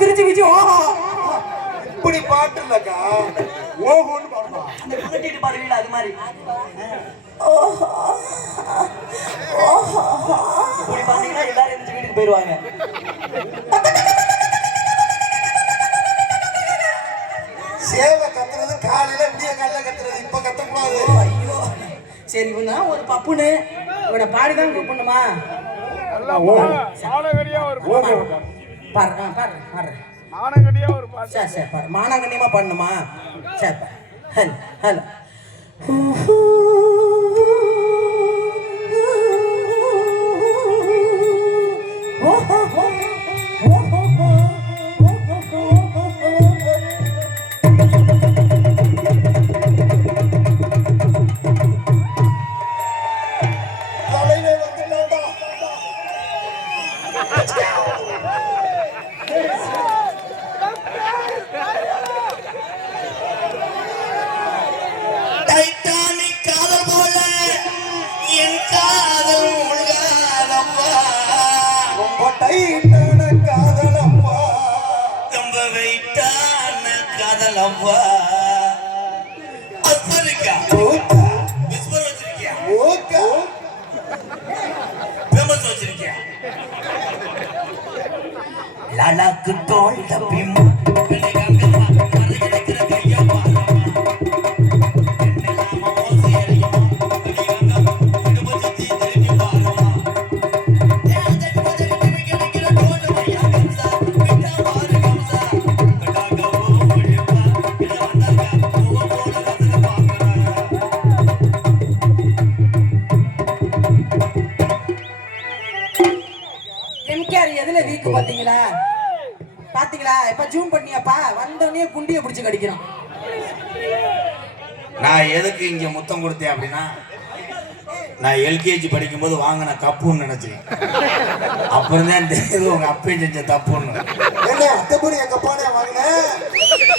திருச்சி விஜி ஓஹோ இப்படி பாட்டு இல்லக்கா ஓஹோன்னு பாடுமா அந்த புகட்டிட்டு பாடுவீங்களா அது மாதிரி இப்படி பாத்தீங்கன்னா எல்லாரும் எந்த வீட்டுக்கு போயிடுவாங்க. சேவை கத்துறது காலையில விடிய காலையில கத்துறது இப்ப கத்தக்கூடாது. ஐயோ சரி இவனா ஒரு பப்புனு இவனை பாடிதான் கூப்பிடணுமா? பாரு பாரு பாரு சரி சரி பாரு மானாங்கண்ணியமா பண்ணணுமா? சரி ஹலோ ஹலோ लालाक टोल डब्बी எதுல வீக்கு பாத்தீங்களா பாத்தீங்களா இப்ப ஜூம் பண்ணியாப்பா வந்தோடனே குண்டிய பிடிச்சு கடிக்கிறான். நான் எதுக்கு இங்க முத்தம் கொடுத்தேன் அப்படின்னா நான் எல்கேஜி படிக்கும்போது வாங்கின கப்புன்னு நினைச்சேன். அப்புறம் தான் தெரியுது உங்க அப்பே செஞ்ச தப்புன்னு. அத்தப்படி என் கப்பானே வாங்கினேன்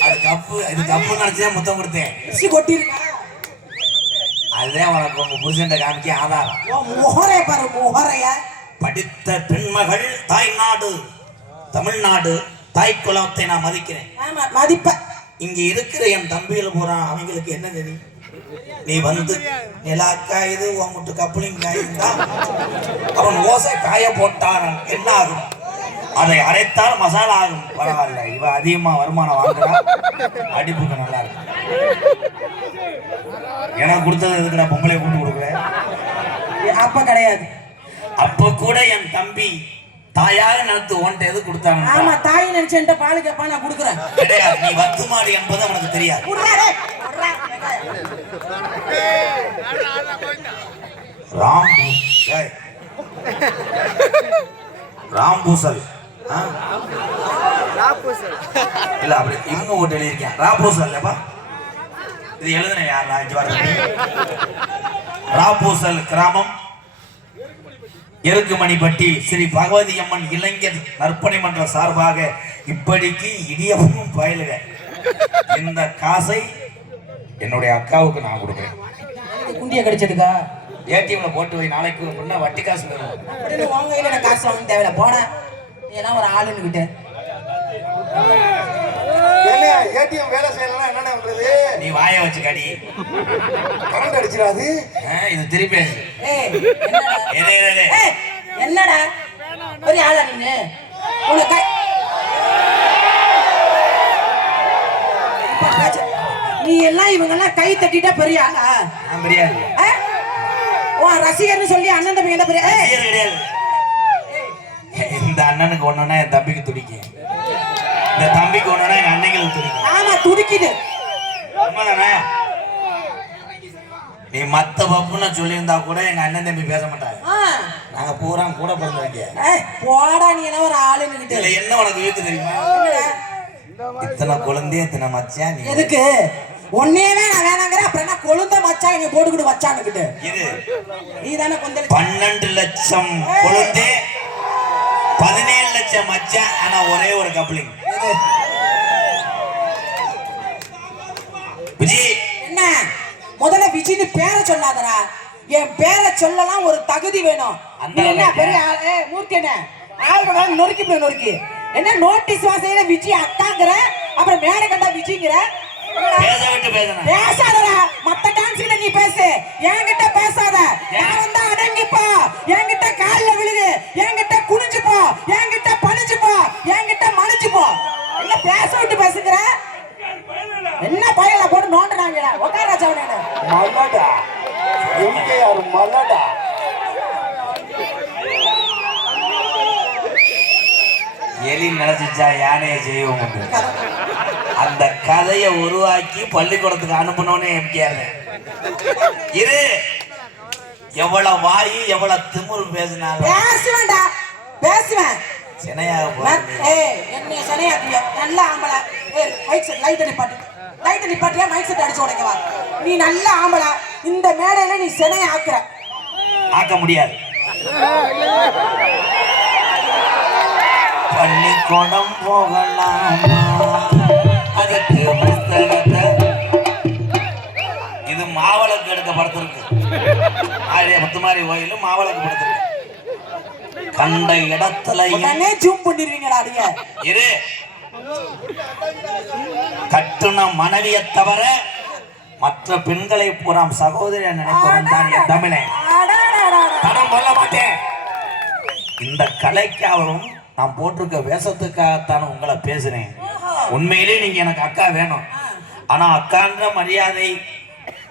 அது கப்பு இது கப்புன்னு நினைச்சேன் முத்தம் கொடுத்தேன். கொட்டிருக்கா அதுதான் உனக்கு உங்க புருஷன் காமிக்க ஆதாரம். முகரைய பாரு முகரைய படித்த பெண்மகள் தாய்நாடு தமிழ்நாடு தாய் குலத்தை நான் மதிக்கிறேன். மதிப்ப இங்க இருக்கிற என் தம்பியில போறான் அவங்களுக்கு என்ன தெரியும்? நீ வந்து நிலாக்கா இது உங்கட்டு கப்பலிங் காயிருந்தா அவன் ஓசை காய போட்டான் என்ன ஆகும்? அதை அரைத்தால் மசாலா ஆகும். பரவாயில்ல இவ அதிகமா வருமானம் வாங்குறா அடிப்புக்கு நல்லா இருக்கு. எனக்கு கொடுத்தது எதுக்கு நான் பொங்கலை கூட்டு கொடுக்குறேன்? அப்ப கிடையாது. அப்ப கூட என் தம்பி தாயாக நினைத்து உன்ட்ட எது கொடுத்தாங்க? ஆமா தாய் நினைச்சேன்ட்ட பால் கேப்பா நான் கொடுக்குறேன். கிடையாது நீ வத்துமாடு என்பது அவனுக்கு தெரியாது. ராம்பூசல் இல்ல அப்படி இன்னும் ஓட்டு எழுதியிருக்கேன். ராபூசல் இல்லப்பா இது எழுதுன யார்? ராபூசல் கிராமம் எருக்குமணிப்பட்டி ஸ்ரீ பகவதி அம்மன் இளைஞர் நற்பணி மன்ற சார்பாக இப்படிக்கு இடியமும் பயிலுக இந்த காசை என்னுடைய அக்காவுக்கு நான் கொடுக்குறேன். குண்டிய கடிச்சதுக்கா ஏடிஎம்ல போட்டு வை நாளைக்கு முன்ன வட்டி காசு வரும். உங்க கையில காசு வாங்க தேவையில்ல போன நீ எல்லாம் ஒரு ஆளுன்னு கிட்ட ஏடிஎம் வேலை செய்யலாம் என்ன பண்றது? நீ வாய வச்சு கடி கரண்ட் அடிச்சிடாது. இது திருப்பி என்னடா பெரிய ஆளா நீங்க உனக்கு நீ எல்லாம் இவங்க எல்லாம் கை தட்டிட்டா பெரிய ஆளா? பெரிய ரசிகர்னு சொல்லி அண்ணன் தம்பி என்ன பெரிய கிடையாது. இந்த அண்ணனுக்கு ஒண்ணுன்னா என் தம்பிக்கு துடிக்கும், இந்த தம்பிக்கு ஒண்ணுன்னா என் அன்னைகளுக்கு துடிக்கும். ஆமா துடிக்குது. நீ மத்த பப்புன்னு சொல்லியிருந்தா கூட எங்க அண்ணன் தம்பி பேச மாட்டாங்க. நாங்க பூரா கூட பிறந்தவங்க. போடா நீ என்ன ஒரு ஆளுன்னு இல்ல என்ன உனக்கு வீட்டு தெரியுமா? இத்தனை குழந்தைய இத்தனை மச்சான் எதுக்கு ஒன்னேவே நான் வேணாங்கிறேன். அப்புறம் என்ன கொழுந்த மச்சான் நீ போட்டுக்கிட்டு வச்சானுக்கிட்டு இது நீ தானே கொஞ்சம் 12 லட்சம் குழந்தை 17 லட்சம் மச்சான். ஆனா ஒரே ஒரு கப்ளிங். விஜய் என்ன முதல்ல விஜய்னு பேரை சொல்லாதடா. என் பேரை சொல்லலாம் ஒரு தகுதி வேணும். என்ன பெரிய மூர்த்தி என்ன ஆள் நொறுக்கி போய் நொறுக்கி என்ன நோட்டீஸ் வாசையில விஜய் அக்காங்கிற, அப்புறம் மேடை கண்டா விஜய்ங்கிற. பேச விட்டு பேசணும். பேசாதடா, மத்த டான்ஸ்ல நீ பேசு, என்கிட்ட பேசாத. நான் வந்தா அடங்கிப்போ, என்கிட்ட கால்ல விழுகு, என்கிட்ட குனிஞ்சு போ, என்கிட்ட பணிஞ்சு போ, என்கிட்ட மணிஞ்சு போ. என்ன பேச விட்டு பேசுகிற? என்ன பயல போட்டு நோண்டுறாங்கடா. உட்கார ராஜாவனே. மலடா எம்கேஆர் மலடா. எலி நினைச்சிச்சா யானையை செய்வோம். அந்த கதையை உருவாக்கி பள்ளிக்கூடத்துக்கு அனுப்பணும்னு எம்கேஆர். இது எவ்வளவு வாயி எவ்வளவு திமிரு பேசினாலும் பேசுவேன்டா, பேசுவேன். சினையாக என்ன சனையாக்கிய நல்ல ஆம்பளை. மைக் செட் லைட் நிப்பாட்டு, லைட் நிப்பாட்டியா மைக் செட் அடிச்சு உடைக்கவா? நீ நல்ல ஆம்பளை, இந்த மேடையில நீ சினைய ஆக்குற. ஆக்க முடியாது. பள்ளிக்கூடம் போகலாமா, அதுக்கு புஸ்தகத்தை. இது மாவளக்கு எடுக்க படுத்திருக்கு. ஆரிய முத்துமாரி கோயிலும் மாவளக்கு படுத்திருக்கு. கண்ட இடத்துல ஜூம் பண்ணிருவீங்களா நீங்க? இரு, கட்டுன மனைவியை தவிர மற்ற பெண்களை பூராம் சகோதரிய நினைப்பவன் தான் என் தமிழை. தடம் கொள்ள மாட்டேன். இந்த கலைக்காகவும் நான் போட்டிருக்க வேஷத்துக்காகத்தான் உங்களை பேசுறேன். உண்மையிலே நீங்க எனக்கு அக்கா வேணும். ஆனா அக்கான்ற மரியாதை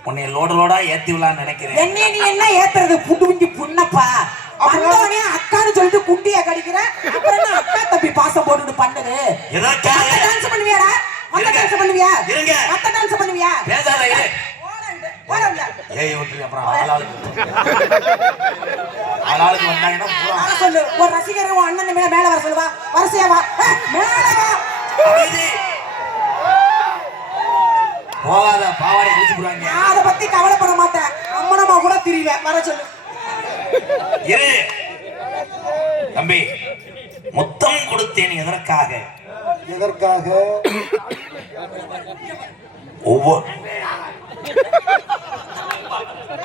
உன்னை லோடா ஏத்தி விடலான்னு நினைக்கிறேன். என்ன நீ என்ன ஏத்துறது? புண்டு புண்ணப்பா வந்தோனே அக்கான்னு சொல்லிட்டு குண்டியா கடிக்கிற. அப்புறம் என்ன அக்கா தம்பி பாசம் போட்டுட்டு பண்ணது? எதற்காக டான்ஸ் பண்ணுவியாடா? மத்த டான்ஸ் பண்ணுவியா? இருங்க, மத்த டான்ஸ் பண்ணுவியா? பேசாத. இரு, போறங்க. ஏய் விட்டு அப்புறம் ஆளாளுக்கு வந்தாங்கன்னா பூரா வர சொல்லு. ஒரு ரசிகர் உன் அண்ணன் மேல வர சொல்லுவா. வரிசையா வா, மேல வா. போகாத, பாவாடை குடிச்சு போடுவாங்க. நான் அதை பத்தி கவலைப்பட மாட்டேன். அம்மனமா கூட திரிவேன். வர சொல்லு. இரு தம்பி, முத்தம் கொடுத்தேன் எதற்காக? எதற்காக? ஒவ்வொரு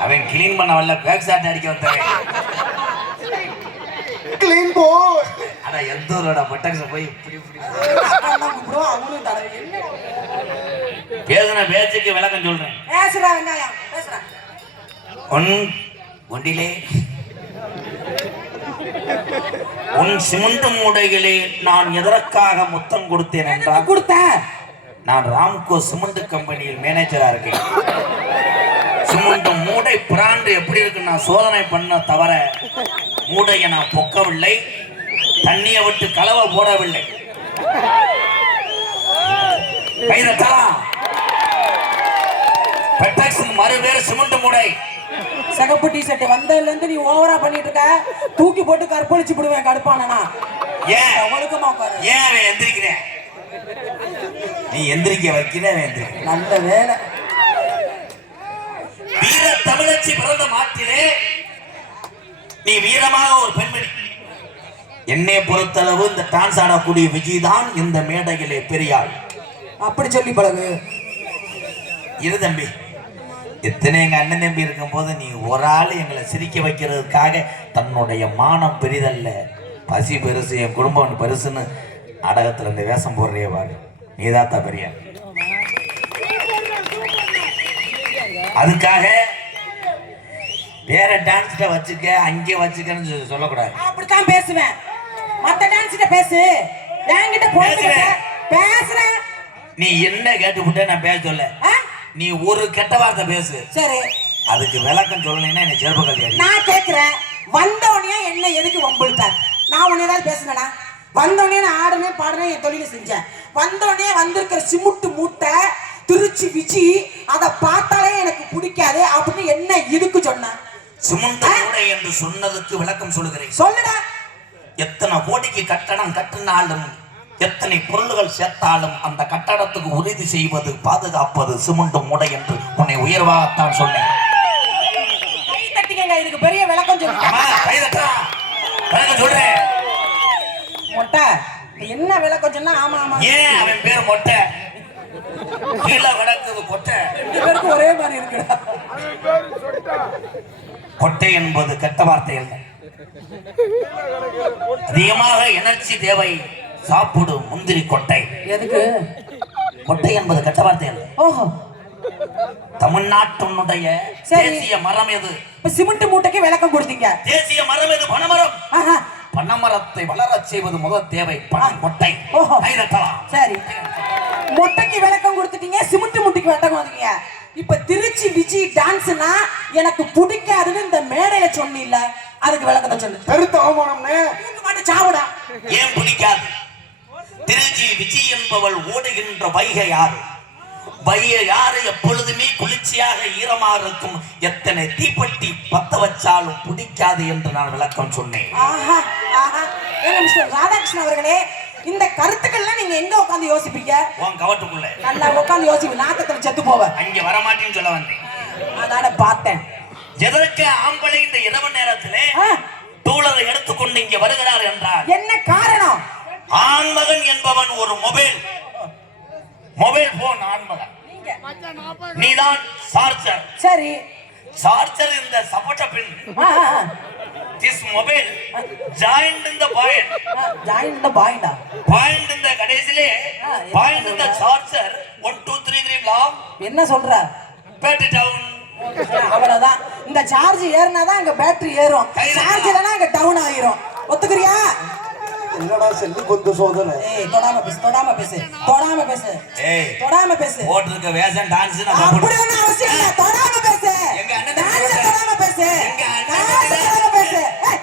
அவன் கிளீன் பண்ண வரல, பேக் ஷாட் அடிக்க வந்தவன். கிளீன் போய் ஆனா எந்த ஊரோட பட்டக்ஸ போய் இப்படி இப்படி பேசுன பேச்சுக்கு விளக்கம் சொல்றேன். பேசுறா வெங்காயம் பேசுறா. ஒன்றிலே உன் சிமெண்ட் மூடைகளே நான் எதற்காக முத்தம் கொடுத்தேன் என்றால், கொடுத்த நான் ராம்கோ சிமெண்ட் கம்பெனியில் மேனேஜரா இருக்கேன். சிமெண்ட் மூடை பிராண்டு எப்படி இருக்கு நான் சோதனை பண்ண தவிர மூடையை நான் பொக்கவில்லை, தண்ணியை விட்டு கலவை போடவில்லை. மறுவேறு சிமெண்ட் மூடை. சகப்பு டி-ஷர்ட் வந்ததுல இருந்து நீ ஓவரா பண்ணிட்டு இருக்க. தூக்கி போட்டு கற்பழிச்சு விடுவேன் கடுப்பானா. ஏன் ஒழுக்கமா உட்காரு. ஏன் அவன் எந்திரிக்கிறேன்? நீ எந்திரிக்க வைக்கிறேன். எந்திரிக்க நல்ல வேலை. வீர தமிழச்சி பிறந்த மாட்டிலே நீ வீரமாக ஒரு பெண்மணி. என்னை பொறுத்தளவு இந்த டான்ஸ் ஆடக்கூடிய விஜய் தான் இந்த மேடையிலே பெரியாள். அப்படி சொல்லி பழகு. இரு தம்பி, எத்தனை எங்க அண்ணன் தம்பி இருக்கும் போது நீ ஒரு ஆள் எங்களை சிரிக்க வைக்கிறதுக்காக தன்னுடைய மானம் பெரிதல்ல, பசி பெருசு, என் குடும்பம் பெருசுன்னு நாடகத்துல இந்த வேஷம் போடுறிய பாரு, நீதாத்தா பெரிய. அதுக்காக வேற டான்ஸ்ல வச்சுக்க அங்கே வச்சுக்கன்னு சொல்லக்கூடாது. அப்படித்தான் பேசுவேன். மத்த டான்ஸ்ல பேசு, என்கிட்ட பேசுறேன். நீ என்ன கேட்டு விட்ட நான் பேச சொல்ல. நீ ஒரு கெட்ட வார்த்தை பேசு, சரி, அதுக்கு விளக்கம் சொல்லலைன்னா என்ன செருப்பு கல்யாணம். நான் கேட்கிறேன், வந்தோடனே என்ன எதுக்கு வம்பிழுத்தார்? நான் உன்னை ஏதாவது பேசுனேனா? வந்தோடனே நான் ஆடுனேன் பாடுனேன், என் தொழிலை செஞ்சேன். வந்தோடனே வந்திருக்கிற சிமுட்டு மூட்டை திருச்சி விச்சி அதை பார்த்தாலே எனக்கு பிடிக்காது அப்படின்னு என்ன இதுக்கு சொன்ன? சிமுண்டு மூடை என்று சொன்னதுக்கு விளக்கம் சொல்லுகிறேன். சொல்லுடா. எத்தனை கோடிக்கு கட்டணம் கட்டினாலும் எத்தனை பொருள்கள் சேர்த்தாலும் அந்த கட்டடத்துக்கு உறுதி செய்வது பாதுகாப்பது சிமெண்ட் மூடை என்று உன்னை உயர்வாகத்தான் சொன்னேன். கை தட்டிக்கங்க, இதுக்கு பெரிய விளக்கம் சொல்றேன். மொட்டை என்ன விளக்கம் சொன்னா? ஆமா ஆமா. ஏன் அவன் பேர் மொட்டை? கீழே கிடக்குது கொட்டை. ரெண்டு பேருக்கு ஒரே மாதிரி இருக்குடா. கொட்டை என்பது கெட்ட வார்த்தை அல்ல. அதிகமாக எனர்ஜி தேவை, சாப்பிடு முந்திரி கொட்டை. எதுக்கு? கொட்டை என்பது கெட்ட வார்த்தை அல்ல. ஓஹோ, தமிழ்நாட்டினுடைய சரி. தேசிய மரம் எது? இப்ப சிமெண்ட் மூட்டைக்கு விளக்கம் கொடுத்தீங்க. தேசிய மரம் எது? பனைமரம். ஆஹா, பனைமரத்தை வளரச் செய்வது முதல் தேவை பனம் கொட்டை. ஓஹோ. கை தட்டலாம். சரி, மொட்டைக்கு விளக்கம் கொடுத்துட்டீங்க, சிமெண்ட் மூட்டைக்கு விளக்கம் கொடுத்தீங்க. இப்ப திருச்சி விஜய் டான்ஸ்னா எனக்கு பிடிக்காதுன்னு இந்த மேடையில சொன்னீல்ல, அதுக்கு விளக்கத்தை சொல்லு. பெருத்த அவமானம்னு தூக்கு மாட்டு சாவுடா. ஏன் பிடிக்காது? திருச்சி விஜய் என்பவள் ஓடுகின்ற வைகை யாரு? வைகை யாரு எப்பொழுதுமே குளிர்ச்சியாக ஈரமாக இருக்கும். எத்தனை தீப்பெட்டி பத்த வச்சாலும் பிடிக்காது என்று நான் விளக்கம் சொன்னேன். ஆஹா, ஆஹா. ஏங்க மிஸ்டர் ராதாகிருஷ்ணன் அவர்களே, இந்த கருத்துக்கள்லாம் நீங்க எங்க உட்கார்ந்து யோசிப்பீங்க? உன் கவட்டுக்குள்ள நல்லா உட்கார்ந்து யோசிப்பீங்க, நாக்கத்துல செத்து போவ. அங்க வரமாட்டேன்னு சொல்ல வந்தேன். அதான பார்த்தேன். எதற்கு ஆம்பளை இந்த இரவு நேரத்திலே ஆ, டூலரை எடுத்துக்கொண்டு இங்க வருகிறார் என்றால் என்ன காரணம்? ஆண்மகன் என்பவன் ஒரு மொபைல் போன் ஆண்மகன். நீதான் சார்ஜர். சரி. சார்ஜர் இந்த சப்போர்ட் பின். ஆ, ஆ, ஆ. This mobile joined in the point. Join the point. Point in the கடைசிலே point in the charger 1 2 3 3 block. என்ன சொல்ற? Battery down. அவ்வளவுதான். இந்த சார்ஜ் ஏறினாதான் அங்க பேட்டரி ஏறும், சார்ஜ் இல்லைன்னா அங்க டவுன் ஆயிரும். ஒத்துக்கிறியா? என்னடா செல்லு கொத்து சோதனை. ஏய், தொடாம பேசு, தொடாம பேசு, தொடாம பேசு. ஏய், தொடாம பேசு. போட்டுருக்க வேஷம் டான்ஸ் நான் அப்படி ஒண்ணும் அவசியம் இல்ல. தொடாம பேசு. எங்க அண்ணன் டான்ஸ் தொடாம பேசு. எங்க அண்ணன் டான்ஸ் தொடாம பேசு. ஏய்.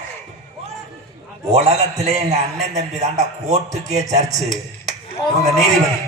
உலகத்திலே எங்க அண்ணன் தம்பி தாண்டா கோர்ட்டுக்கே சர்ச்சு. இவங்க நீதிபதி.